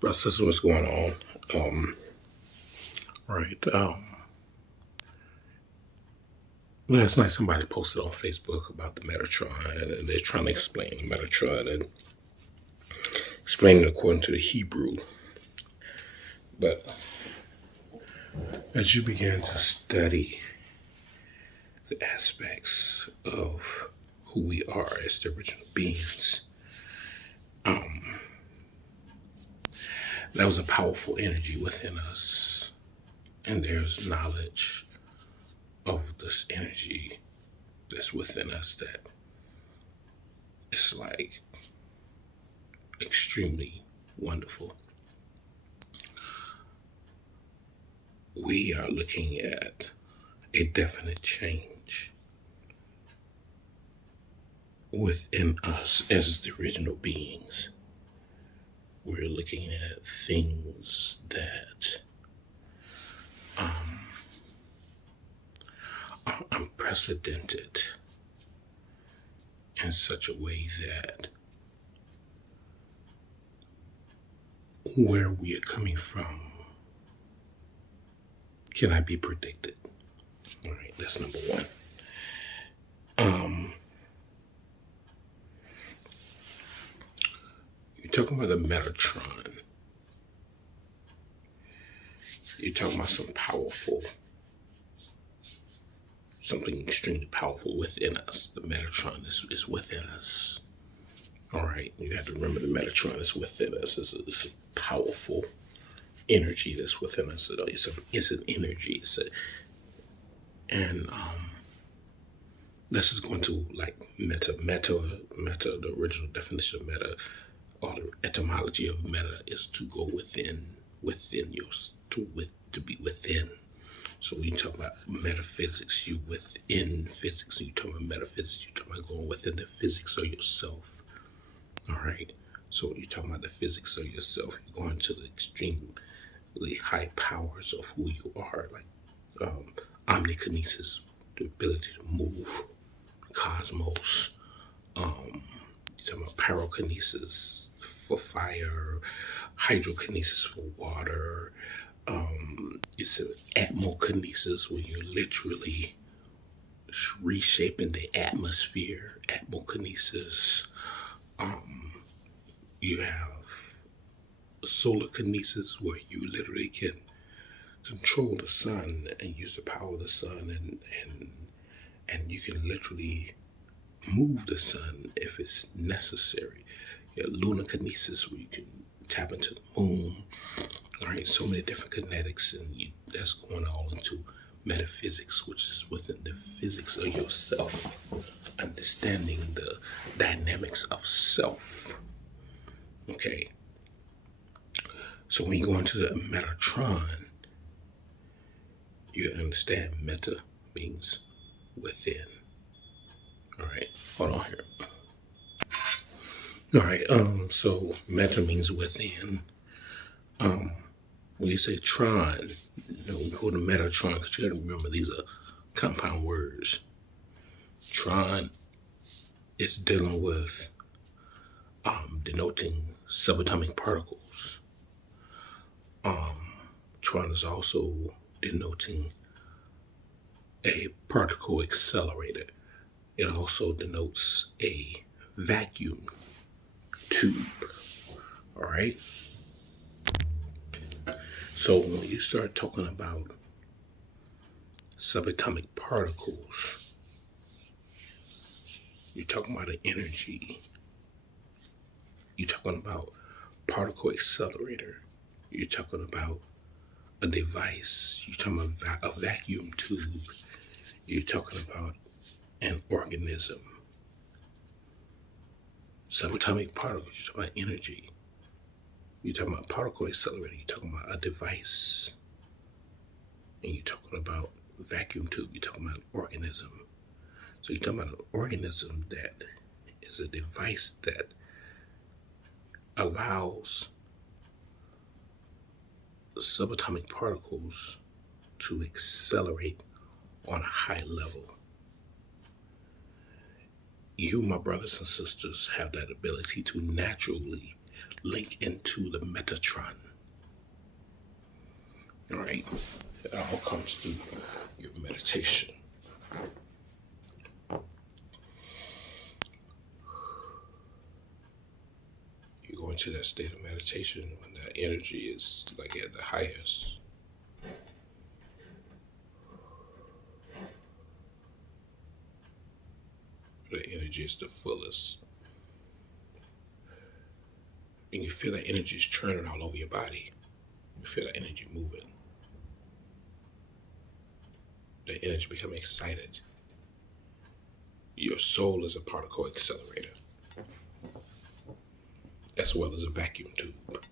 Brothers and sisters, what's going on? Right. Last night somebody posted on Facebook about the Metatron, and they're trying to explain the Metatron and explain it according to the Hebrew. But as you begin to study the aspects of who we are as the original beings, that was a powerful energy within us, and there's knowledge of this energy that's within us that it's like extremely wonderful. We are looking at a definite change within us as the original beings. We're looking at things that are unprecedented in such a way that where we are coming from cannot be predicted. All right, that's number one. You're talking about the Metatron. You're talking about something extremely powerful within us. The Metatron is within us. All right, you have to remember the Metatron is within us. It's a powerful energy that's within us. It's an energy. And this is going to like meta. The original definition of meta, or the etymology of meta, is to go within to be within. So when you talk about metaphysics, you within physics. So you talk about metaphysics, you talk about going within the physics of yourself. All right. So when you talk about the physics of yourself, you're going to the extremely high powers of who you are, like omnikinesis, the ability to move, cosmos. You're talking about pyrokinesis for fire, hydrokinesis for water. It's an atmokinesis where you're literally reshaping the atmosphere. Atmokinesis. You have solar kinesis where you literally can control the sun and use the power of the sun, and you can literally move the sun if it's necessary. You have lunar kinesis where you can tap into the moon. All right, so many different kinetics, and that's going all into metaphysics, which is within the physics of yourself, understanding the dynamics of self. Okay, so when you go into the Metatron, you understand meta means within. All right, hold on here. All right, so meta means within. When you say tron, go to Metatron, because you got to remember these are compound words. Tron is dealing with denoting subatomic particles. Tron is also denoting a particle accelerator. It also denotes a vacuum tube. All right. So when you start talking about subatomic particles, you're talking about an energy. You're talking about particle accelerator. You're talking about a device. You're talking about a vacuum tube. You're talking about an organism. Subatomic particles, you're talking about energy. You're talking about particle accelerator. You're talking about a device. And you're talking about vacuum tube. You're talking about an organism. So you're talking about an organism that is a device that allows subatomic particles to accelerate on a high level. You, my brothers and sisters, have that ability to naturally link into the Metatron. All right, it all comes through your meditation. You go into that state of meditation when that energy is like at the highest. The energy is the fullest. And you feel that energy is churning all over your body. You feel that energy moving. The energy becoming excited. Your soul is a particle accelerator, as well as a vacuum tube.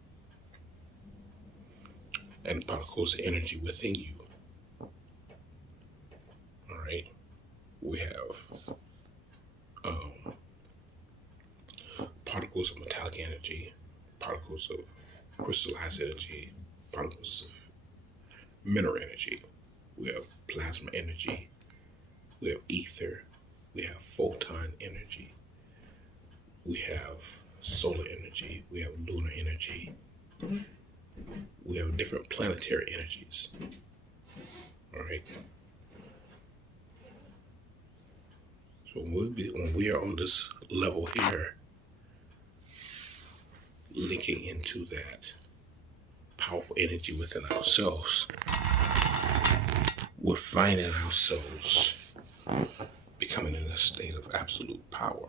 And particles of energy within you. All right. We have particles of metallic energy, particles of crystallized energy, particles of mineral energy. We have plasma energy. We have ether. We have photon energy. We have solar energy. We have lunar energy. We have different planetary energies. All right. So when we are on this level here, linking into that powerful energy within ourselves, we're finding ourselves becoming in a state of absolute power.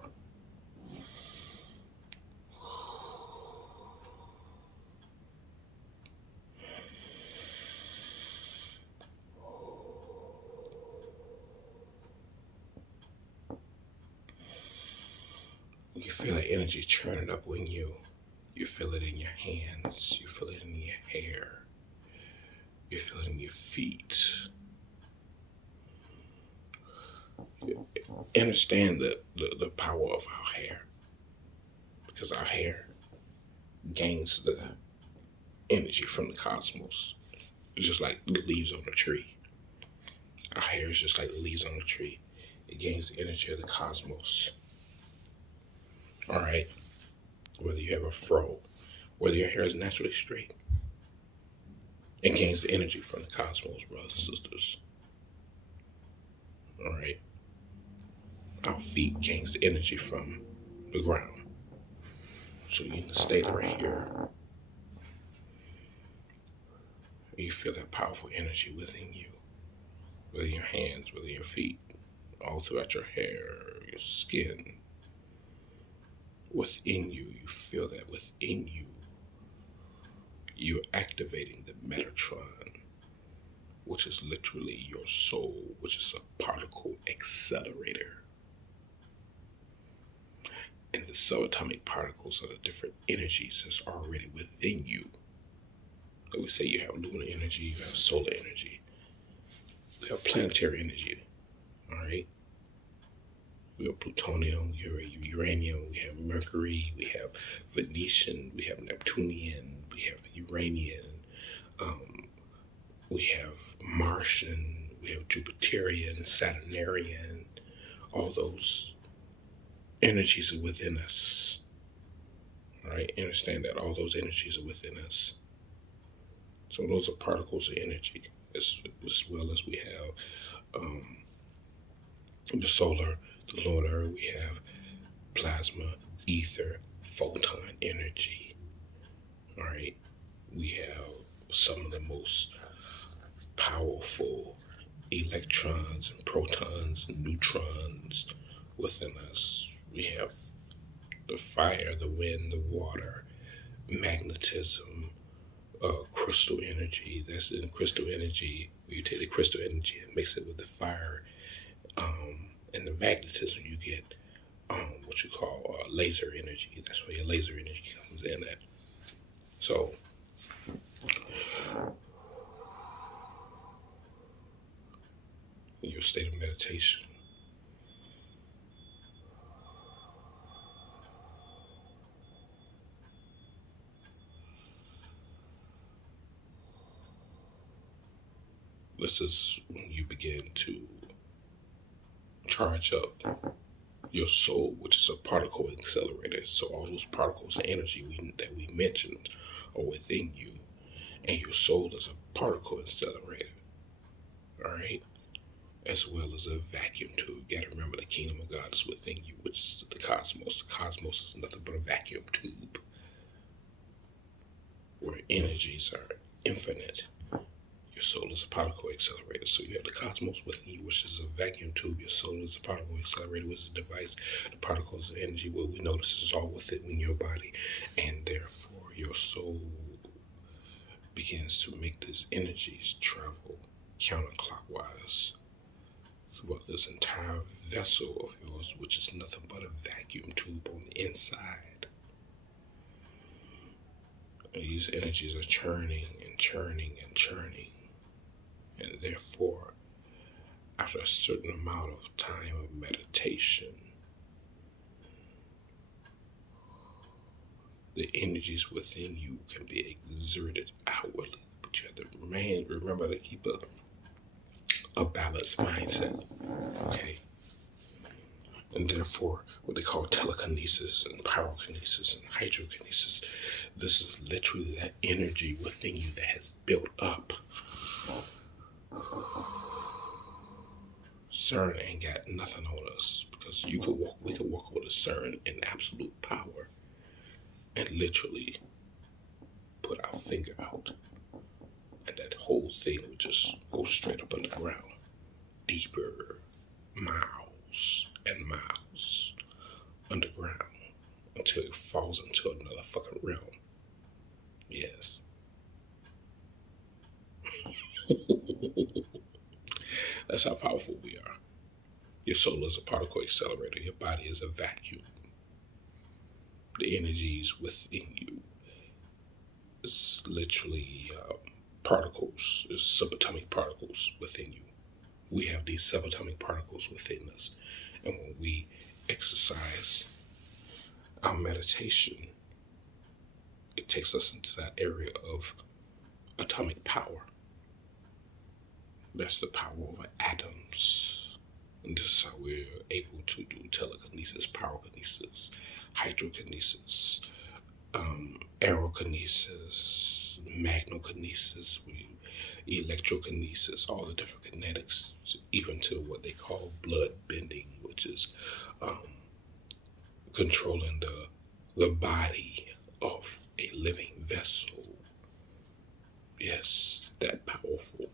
You feel that energy churning up in you. You feel it in your hands. You feel it in your hair. You feel it in your feet. You understand the power of our hair, because our hair gains the energy from the cosmos. It's just like the leaves on a tree. Our hair is just like the leaves on a tree. It gains the energy of the cosmos. All right. Whether you have a fro, whether your hair is naturally straight, it gains the energy from the cosmos, brothers and sisters. All right. Our feet gains the energy from the ground. So you can stay right here. You feel that powerful energy within you, within your hands, within your feet, all throughout your hair, your skin. Within you, you feel that within you, you're activating the Metatron, which is literally your soul, which is a particle accelerator. And the subatomic particles are the different energies that's already within you. Like we say, you have lunar energy, you have solar energy, you have planetary energy, all right? We have plutonium, we have uranium, we have mercury, we have Venetian, we have Neptunian, we have Uranian, we have Martian, we have Jupiterian, Saturnarian. All those energies are within us. All right, understand that all those energies are within us. So those are particles of energy, as well as we have the solar, the lunar, we have plasma, ether, photon energy. All right, we have some of the most powerful electrons and protons and neutrons within us. We have the fire, the wind, the water, magnetism, crystal energy. That's in crystal energy. You take the crystal energy and mix it with the fire, and the magnetism, you get what you call laser energy. That's where your laser energy comes in at. So in your state of meditation, this is when you begin to charge up your soul, which is a particle accelerator. So all those particles of energy that we mentioned are within you, and your soul is a particle accelerator. All right, as well as a vacuum tube. You gotta remember the kingdom of God is within you, which is the cosmos. The cosmos is nothing but a vacuum tube where energies are infinite. Your soul is a particle accelerator. So you have the cosmos within you, which is a vacuum tube. Your soul is a particle accelerator, which is a device. The particles of energy, what we notice is all within your body. And therefore, your soul begins to make these energies travel counterclockwise throughout this entire vessel of yours, which is nothing but a vacuum tube on the inside. And these energies are churning and churning and churning. And therefore, after a certain amount of time of meditation, the energies within you can be exerted outwardly. But you have to remember to keep a balanced mindset. Okay? And therefore, what they call telekinesis and pyrokinesis and hydrokinesis, this is literally that energy within you that has built up. CERN ain't got nothing on us because we could walk with a CERN in absolute power and literally put our finger out, and that whole thing would just go straight up underground, deeper, miles and miles underground until it falls into another fucking realm. Yes. That's how powerful we are. Your soul is a particle accelerator. Your body is a vacuum. The energies within you is literally particles, is subatomic particles within you. We have these subatomic particles within us. And when we exercise our meditation, it takes us into that area of atomic power. That's the power over atoms. And this is how we're able to do telekinesis, pyrokinesis, hydrokinesis, aerokinesis, magnokinesis, electrokinesis, all the different kinetics, even to what they call blood bending, which is controlling the body of a living vessel. Yes, that powerful.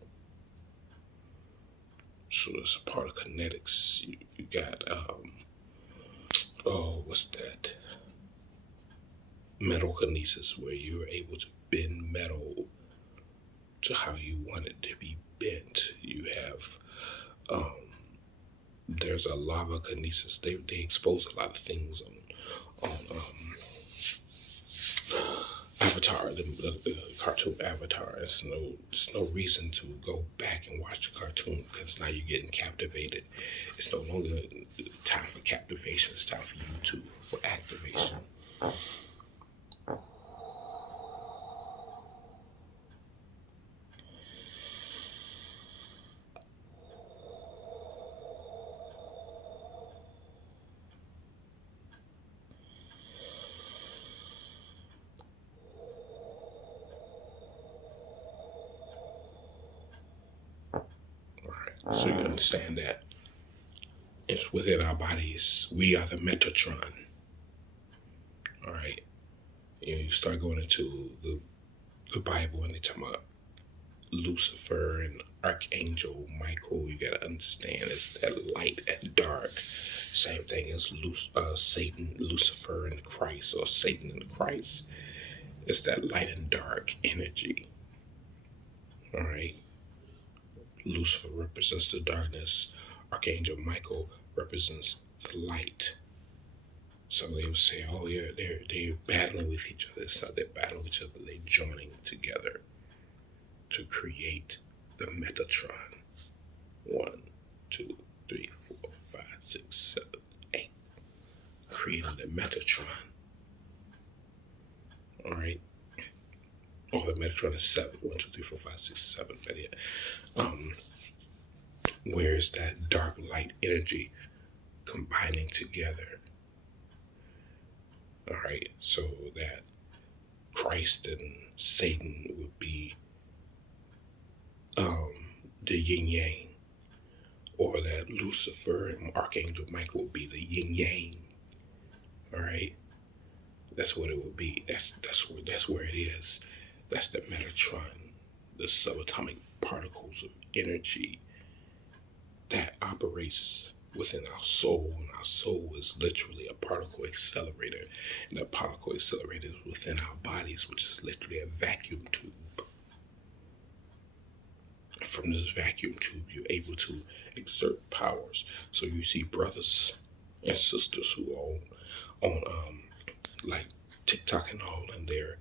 So that's a part of kinetics. You got, what's that? Metal kinesis, where you're able to bend metal to how you want it to be bent. You have, there's a lava kinesis. They expose a lot of things on Avatar, the cartoon Avatar. There's no reason to go back and watch the cartoon because now you're getting captivated. It's no longer time for captivation. It's time for you for activation. So you understand that it's within our bodies. We are the Metatron. All right. You start going into the Bible and they talk about Lucifer and Archangel Michael. You got to understand it's that light and dark. Same thing as Satan, Lucifer, and Christ, or Satan and Christ. It's that light and dark energy. All right. Lucifer represents the darkness. Archangel Michael represents the light. So they would say, oh yeah, they're battling with each other. It's not they're battling with each other, they're joining together to create the Metatron. 1, 2, 3, 4, 5, 6, 7, 8. Creating the Metatron. Alright. Oh, the Metatron is 7. 1, 2, 3, 4, 5, 6, 7. But yeah. Where is that dark light energy combining together. All right, so that Christ and Satan would be the yin yang, or that Lucifer and Archangel Michael would be the yin yang. All right, that's what it would be. That's where it is. That's the Metatron, the subatomic particles of energy that operates within our soul, and our soul is literally a particle accelerator, and a particle accelerator is within our bodies, which is literally a vacuum tube. From this vacuum tube, you're able to exert powers. So you see brothers and sisters who are on like TikTok and all, and they're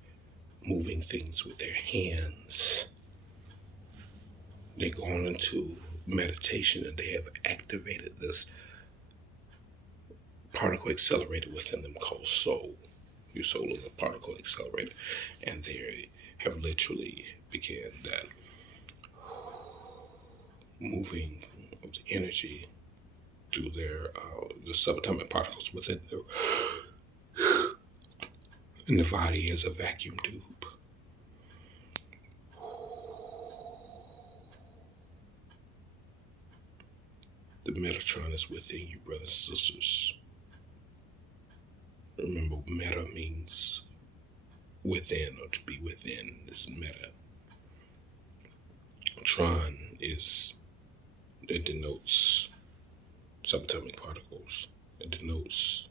moving things with their hands. They're going into meditation, and they have activated this particle accelerator within them called soul. Your soul is a particle accelerator, and they have literally began that moving of the energy through their the subatomic particles within them. And the body is a vacuum tube. The Metatron is within you, brothers and sisters. Remember, meta means within, or to be within. This meta. Tron it denotes subatomic particles. It denotes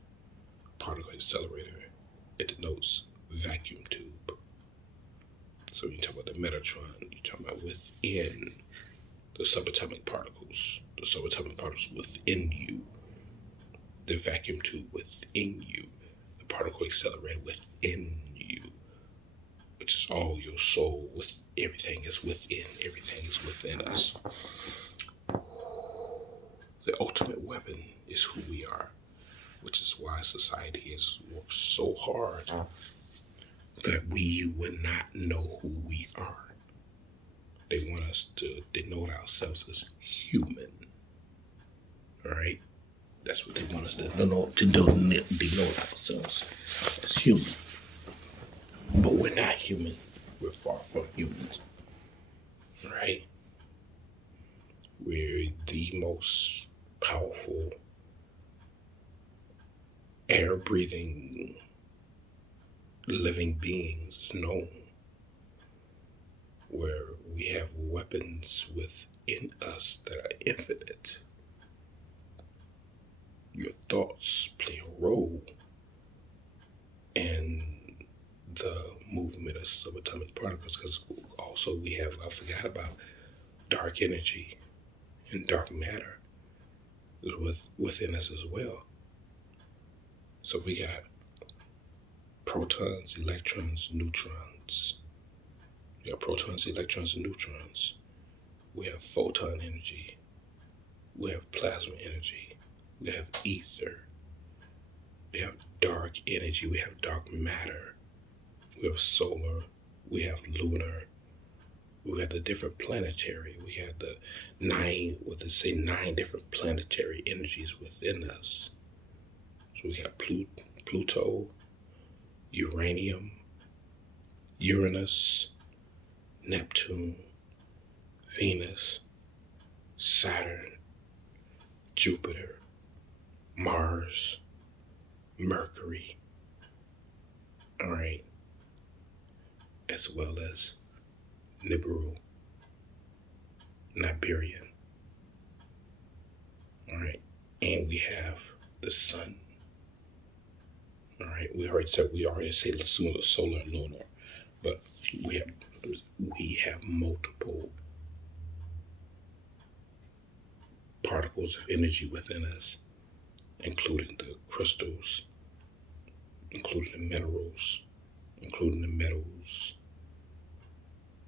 particle accelerator. It denotes vacuum tube. So when you talk about the Metatron, you're talking about within the subatomic particles. The subatomic particles within you. The vacuum tube within you. The particle accelerator within you. Which is all your soul. With everything is within. Everything is within us. The ultimate weapon is who we are, which is why society has worked so hard that we would not know who we are. They want us to denote ourselves as human. All right? That's what they want us to denote ourselves as human. But we're not human. We're far from humans. All right? We're the most powerful air-breathing living beings known, where we have weapons within us that are infinite. Your thoughts play a role in the movement of subatomic particles, because also we have, I forgot about dark energy and dark matter is within us as well. So we got protons, electrons, neutrons. We have protons, electrons, and neutrons. We have photon energy. We have plasma energy. We have ether. We have dark energy. We have dark matter. We have solar. We have lunar. We have the different planetary. We have the 9 different planetary energies within us. So we got Pluto, Uranium, Uranus, Neptune, Venus, Saturn, Jupiter, Mars, Mercury, all right, as well as Nibiru, Niberian, all right, and we have the sun. All right, we already said solar and lunar, but we have multiple particles of energy within us, including the crystals, including the minerals, including the metals,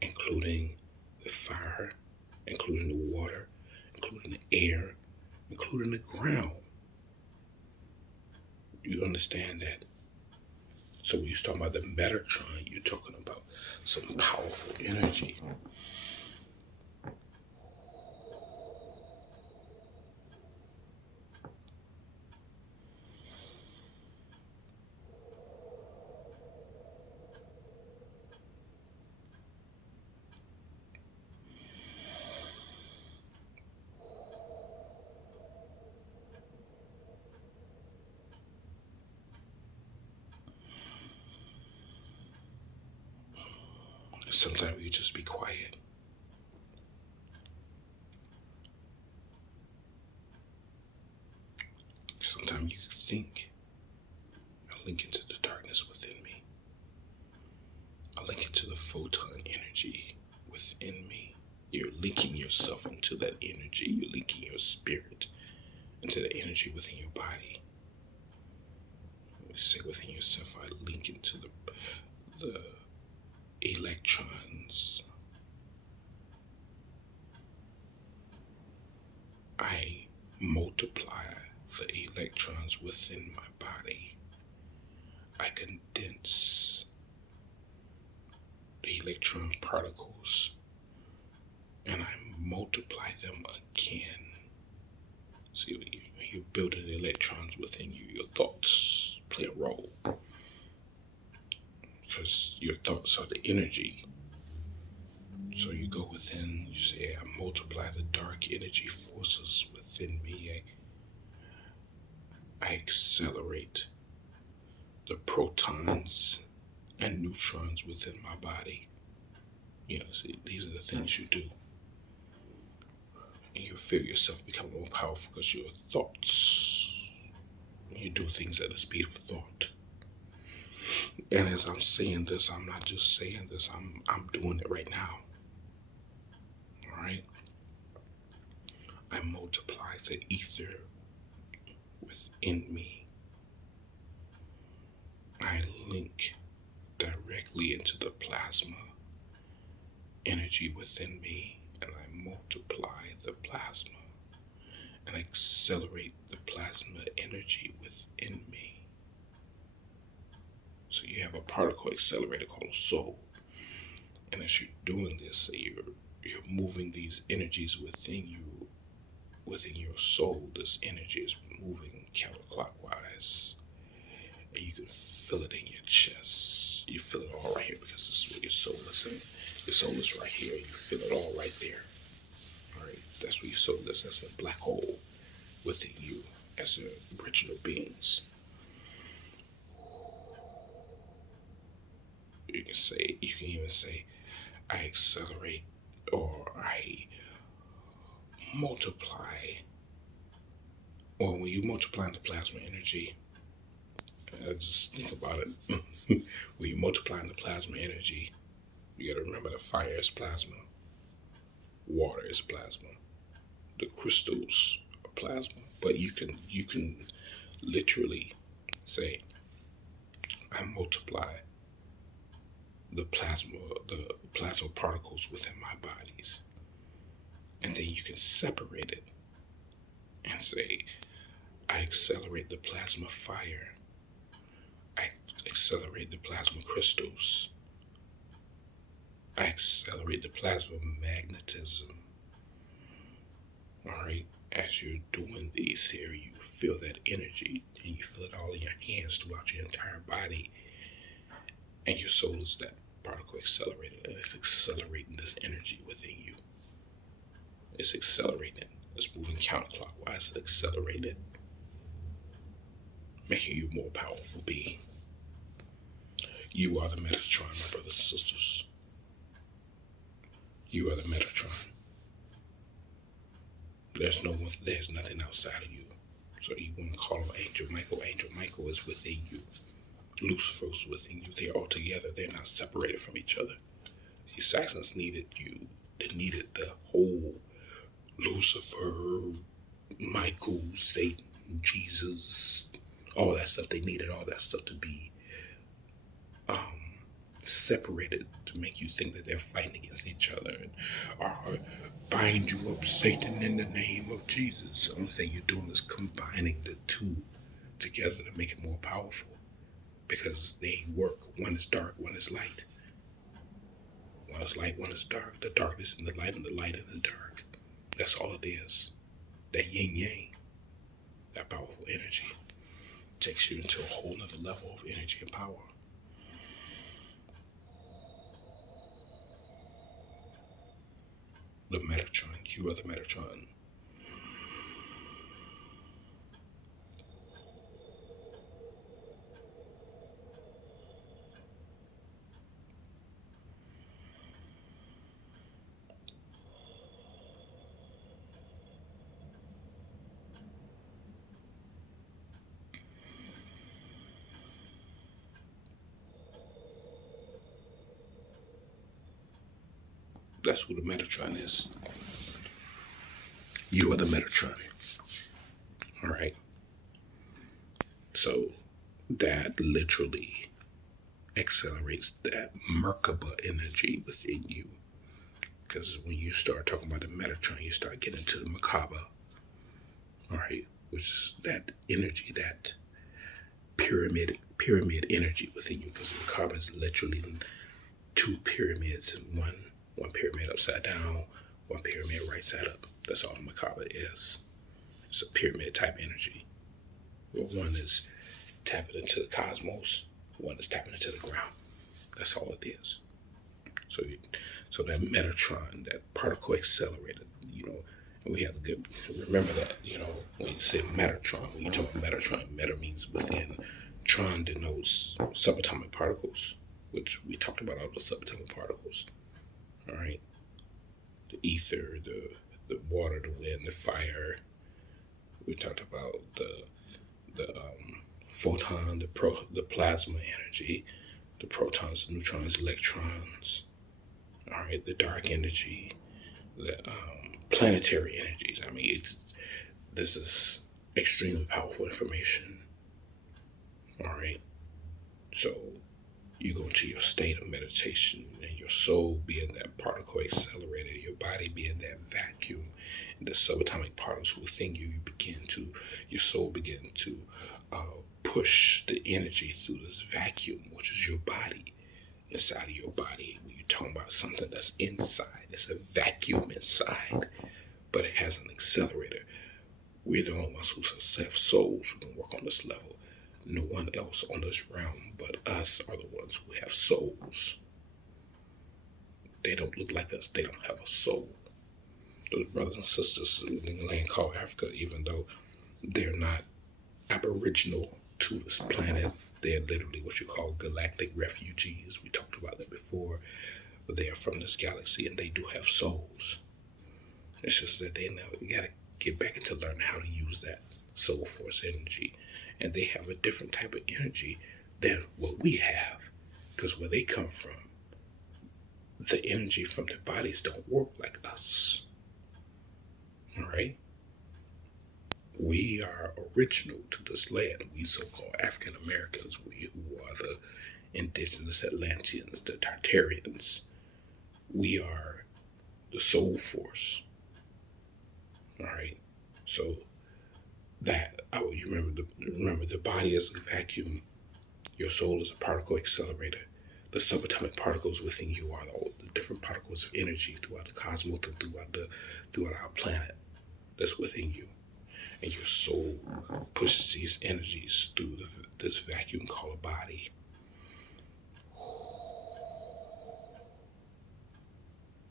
including the fire, including the water, including the air, including the ground. You understand that? So when you're talking about the Metatron, you're talking about some powerful energy. Sometimes you just be quiet. Sometimes you think, I link into the darkness within me. I link into the photon energy within me. You're linking yourself into that energy. You're linking your spirit into the energy within your body. You say within yourself, I link into the electrons. I multiply the electrons within my body. I condense the electron particles and I multiply them again. See, you're building electrons within you. Your thoughts play a role because your thoughts are the energy. So you go within, you say, I multiply the dark energy forces within me. I accelerate the protons and neutrons within my body. See, these are the things you do. And you feel yourself become more powerful because your thoughts, you do things at the speed of thought. And as I'm saying this, I'm not just saying this, I'm doing it right now. All right? I multiply the ether within me. I link directly into the plasma energy within me, and I multiply the plasma and accelerate the plasma energy within me. So you have a particle accelerator called soul. And as you're doing this, you're moving these energies within you, within your soul. This energy is moving counterclockwise. And you can feel it in your chest. You feel it all right here because this is where your soul is in. Your soul is right here. You feel it all right there. All right, that's where your soul is. That's a black hole within you as original beings. You can even say, I accelerate or I multiply. Or when you multiply the plasma energy, just think about it. When you multiply the plasma energy, you gotta remember the fire is plasma, water is plasma, the crystals are plasma. But you can literally say, I multiply the plasma particles within my bodies. And then you can separate it and say, I accelerate the plasma fire. I accelerate the plasma crystals. I accelerate the plasma magnetism. All right. As you're doing these here, you feel that energy and you feel it all in your hands throughout your entire body. And your soul is that particle accelerated, and it's accelerating this energy within you. It's accelerating it. It's moving counterclockwise, it's accelerating it, making you a more powerful being. You are the Metatron, my brothers and sisters. You are the Metatron. There's nothing outside of you. So you want to call on Angel Michael. Angel Michael is within you. Lucifer is within you. They're all together. They're not separated from each other. These Saxons needed you. They needed the whole Lucifer, Michael, Satan, Jesus, all that stuff. They needed all that stuff to be separated to make you think that they're fighting against each other and bind you up, Satan, in the name of Jesus. The only thing you're doing is combining the two together to make it more powerful because they work. One is dark, one is light. One is light, one is dark. The darkness and the light and the dark. That's all it is. That yin yang, that powerful energy takes you into a whole nother level of energy and power. The Metatron. You are the Metatron. That's who the Metatron is. You are the Metatron. All right. So that literally accelerates that Merkaba energy within you. Because when you start talking about the Metatron, you start getting into the Merkaba. All right. Which is that energy, that pyramid energy within you. Because the Merkaba is literally two pyramids and one pyramid upside down, one pyramid right side up. That's all the Merkaba is. It's a pyramid type energy. Well, one is tapping into the cosmos, one is tapping into the ground. That's all it is. So that Metatron, that particle accelerator, and we have to remember that, when you say Metatron, when you talk about Metatron, meta means within, tron denotes subatomic particles, which we talked about all the subatomic particles. All right. The ether, the water, the wind, the fire. We talked about the photon, the plasma energy, the protons, the neutrons, electrons. All right, the dark energy, the planetary energies. I mean, this is extremely powerful information. All right, so you go into your state of meditation, and your soul being that particle accelerator, your body being that vacuum, and the subatomic particles within you, your soul begin to push the energy through this vacuum, which is your body, inside of your body. When you're talking about something that's inside, it's a vacuum inside, but it has an accelerator. We're the only ones who have souls who can work on this level. No one else on this realm but us are the ones who have souls. They don't look like us. They don't have a soul. Those brothers and sisters in the land called Africa, even though they're not aboriginal to this planet, they're literally what you call galactic refugees. We talked about that before. But they are from this galaxy and they do have souls. It's just that they gotta get back into learning how to use that soul force energy. And they have a different type of energy than what we have. Because where they come from, the energy from their bodies don't work like us. All right? We are original to this land. We so-called African Americans, we who are the indigenous Atlanteans, the Tartarians. We are the soul force. All right? So you remember the body is a vacuum. Your soul is a particle accelerator. The subatomic particles within you are all the different particles of energy throughout the cosmos, throughout our planet that's within you. And your soul pushes these energies through this vacuum called a body.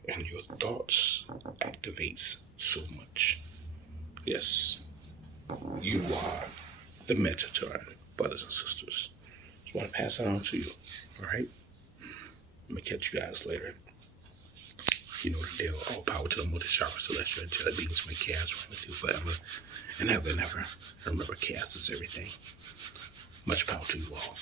And your thoughts activates so much. Yes, you are the Metatron, brothers and sisters. Just want to pass that on to you. All right? I'm going to catch you guys later. You know the deal. All power to the multi-chakra celestial angelic beings. May chaos run with you forever and ever and ever. And remember, chaos is everything. Much power to you all.